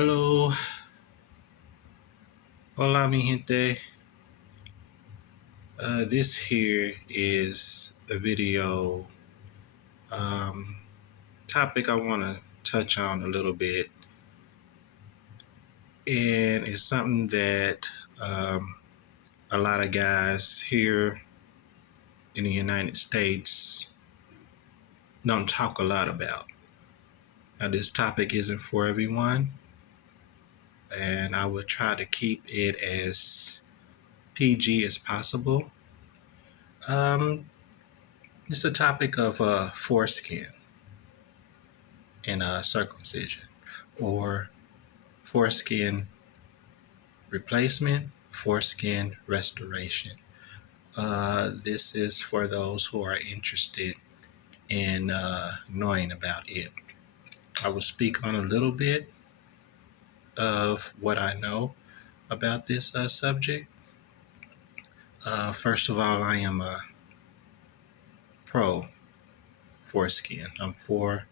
Hello, hola mi gente. This here is a video um, topic I want to touch on a little bit, and it's something that um, a lot of guys here in the United States don't talk a lot about. Now, this topic isn't for everyone, and I will try to keep it as PG as possible. Um, it's a topic of foreskin and circumcision, or foreskin replacement, foreskin restoration. This is for those who are interested in knowing about it. I will speak on a little bit of what I know about this subject. First of all, I am a pro foreskin. I'm for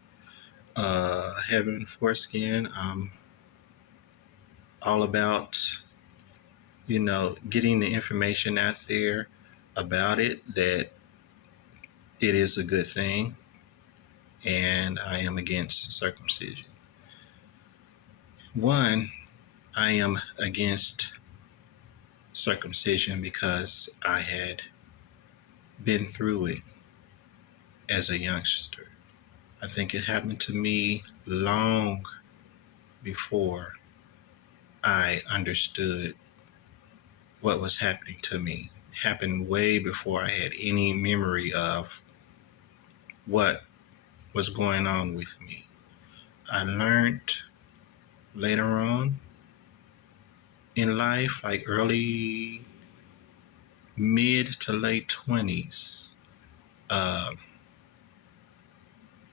having foreskin. I'm all about getting the information out there about it, that it is a good thing, and I am against circumcision. One, I am against circumcision because I had been through it as a youngster. I think it happened to me long before I understood what was happening to me. It happened way before I had any memory of what was going on with me. I learned later on in life, like early, mid to late 20s, uh,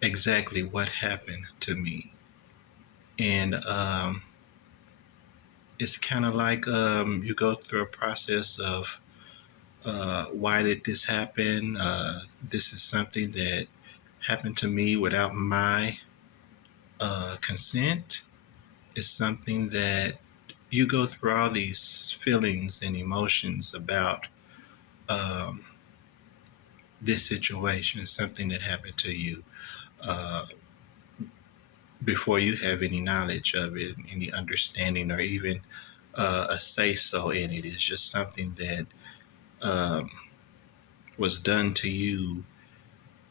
exactly what happened to me. And it's kind of like you go through a process of why did this happen? This is something that happened to me without my consent. It's something that you go through all these feelings and emotions about um, this situation, something that happened to you uh, before you have any knowledge of it, any understanding, or even a say so in it. It's just something that um, was done to you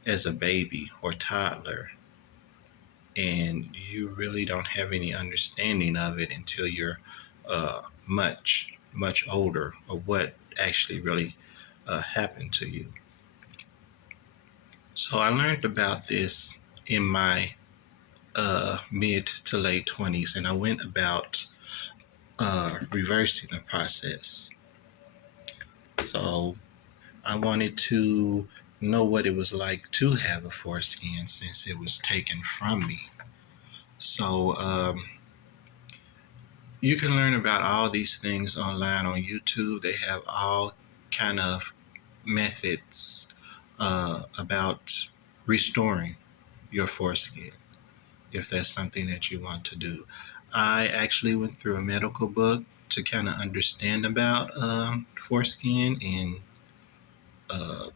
as a baby or toddler, and you really don't have any understanding of it until you're much older, or what actually really happened to you. So I learned about this in my mid to late 20s, and I went about reversing the process. So I wanted to know what it was like to have a foreskin since it was taken from me. So you can learn about all these things online on YouTube. They have all kind of methods about restoring your foreskin, if that's something that you want to do. I actually went through a medical book to kind of understand about foreskin and uh,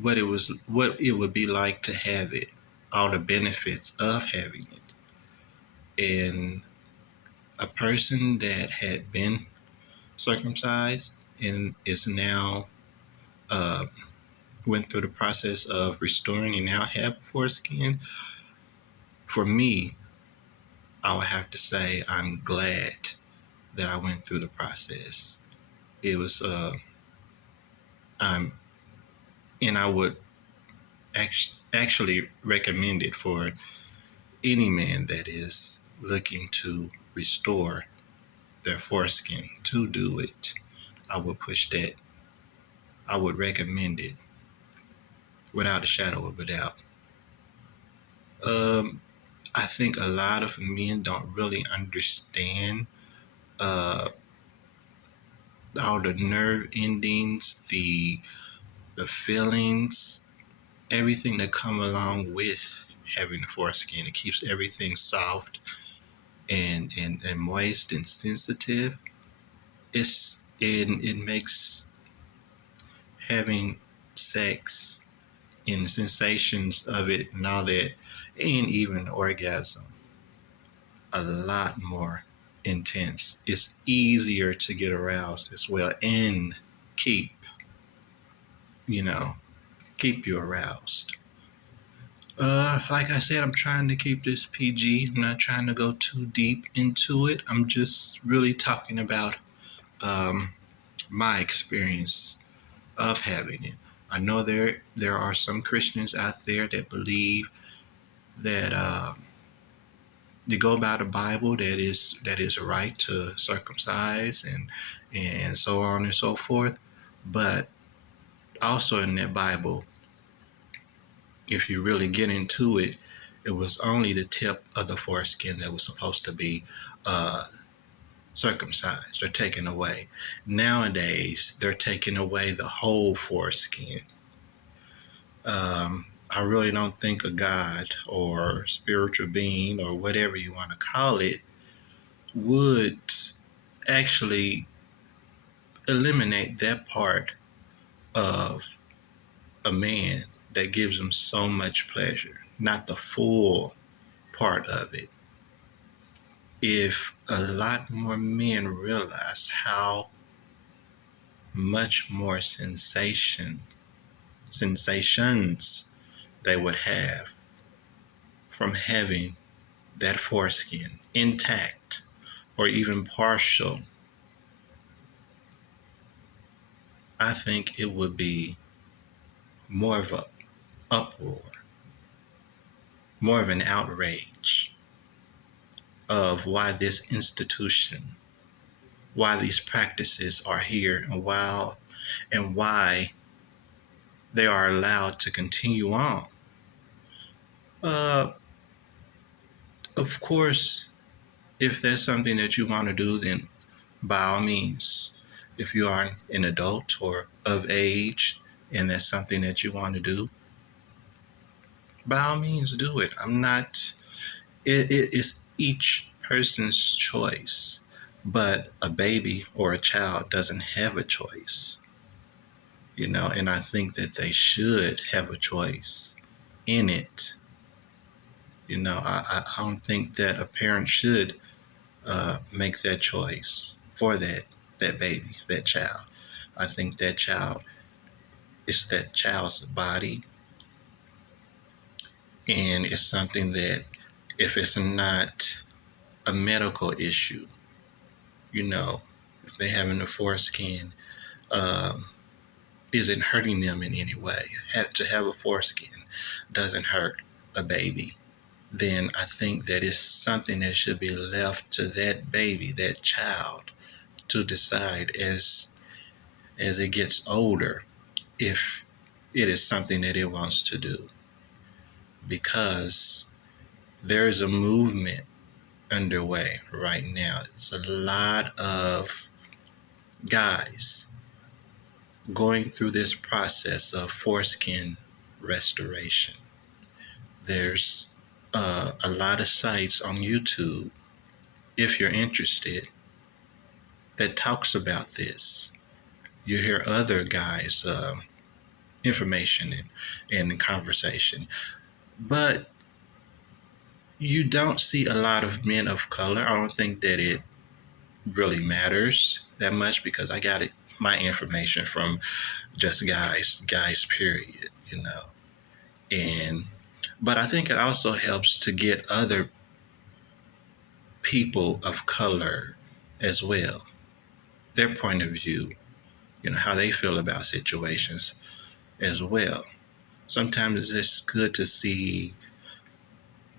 what it would be like to have it, all the benefits of having it. And a person that had been circumcised and is now uh, went through the process of restoring and now have foreskin. For me, I would have to say I'm glad that I went through the process. It was I'm and I would actually recommend it for any man that is looking to restore their foreskin to do it. I would push that. I would recommend it without a shadow of a doubt. Um, I think a lot of men don't really understand uh, all the nerve endings, the feelings, everything that come along with having a foreskin. It keeps everything soft and moist and sensitive. It makes having sex and the sensations of it and all that, and even orgasm, a lot more intense. It's easier to get aroused as well and keep, you know, keep you aroused. Like I said, I'm trying to keep this PG. I'm not trying to go too deep into it. I'm just really talking about um, my experience of having it. I know there are some Christians out there that believe that they go by the Bible that is right to circumcise and so on and so forth. But also in that Bible, if you really get into it, it was only the tip of the foreskin that was supposed to be uh, circumcised or taken away. Nowadays, they're taking away the whole foreskin. I really don't think a God or spiritual being or whatever you want to call it would actually eliminate that part of a man that gives him so much pleasure, not the full part of it. If a lot more men realize how much more sensations they would have from having that foreskin intact or even partial, I think it would be more of an uproar, more of an outrage of why this institution, why these practices are here, and why they are allowed to continue on. Uh, of course, if there's something that you want to do, then by all means, if you are an adult or of age and that's something that you want to do, by all means do it. I'm not, it is each person's choice, but a baby or a child doesn't have a choice, and I think that they should have a choice in it. I don't think that a parent should make that choice for that baby, that child. I think that child is that child's body, and it's something that if it's not a medical issue, if they having a foreskin, um, isn't hurting them in any way. To have a foreskin doesn't hurt a baby. Then I think that it's something that should be left to that baby, that child, to decide as it gets older if it is something that it wants to do. Because there is a movement underway right now. It's a lot of guys going through this process of foreskin restoration. There's a lot of sites on YouTube, if you're interested, that talks about this. You hear other guys' information and conversation, but you don't see a lot of men of color. I don't think that it really matters that much because I got my information from just guys period, and but I think it also helps to get other people of color as well, their point of view, how they feel about situations as well. Sometimes it's just good to see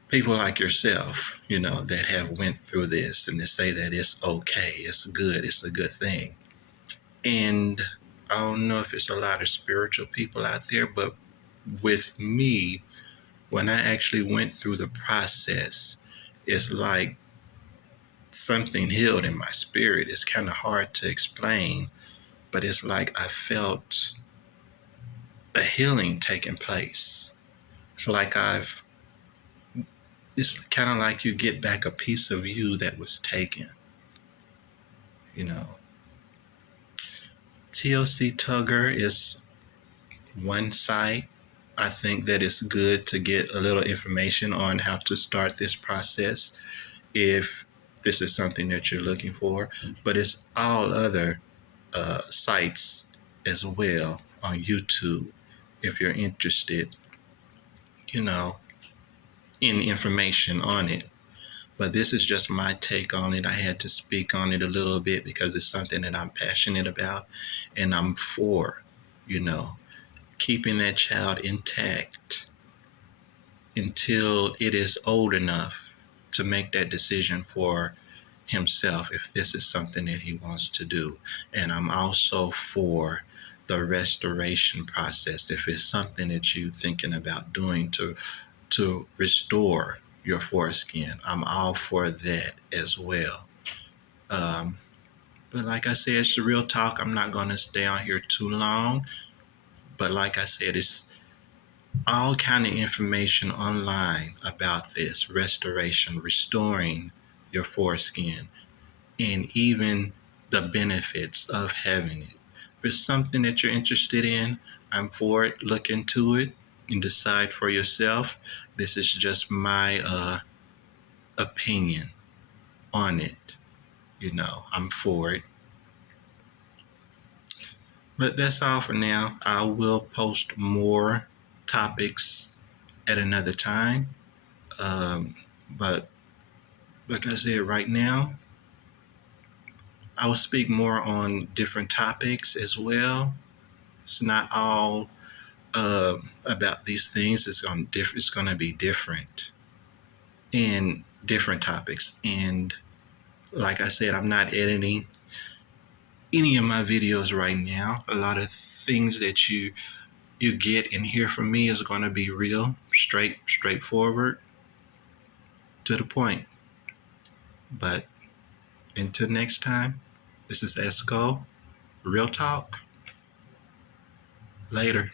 people like yourself, that have went through this and to say that it's okay, it's good, it's a good thing. And I don't know if it's a lot of spiritual people out there, but with me, when I actually went through the process, it's like something healed in my spirit. It's kind of hard to explain, but it's like I felt a healing taking place. It's like I've it's kind of like you get back a piece of you that was taken. You know, TLC Tugger is one site. I think that it's good to get a little information on how to start this process if this is something that you're looking for. But it's all other sites as well on YouTube if you're interested, you know, in information on it. But this is just my take on it. I had to speak on it a little bit because it's something that I'm passionate about and I'm for, you know, keeping that child intact until it is old enough to make that decision for himself if this is something that he wants to do. And I'm also for the restoration process if it's something that you're thinking about doing to restore your foreskin. I'm all for that as well. Um, but like I said, it's the real talk. I'm not going to stay on here too long. But like I said, it's all kind of information online about this restoration, restoring your foreskin, and even the benefits of having it. If it's something that you're interested in, I'm for it. Look into it and decide for yourself. This is just my opinion on it. You know, I'm for it. But that's all for now. I will post more topics at another time. But like I said, right now, I will speak more on different topics as well. It's not all about these things. It's going to be different in different topics. And like I said, I'm not editing any of my videos right now. A lot of things that you get and hear from me is going to be real, straightforward, to the point. But until next time, this is Esco. Real talk. Later.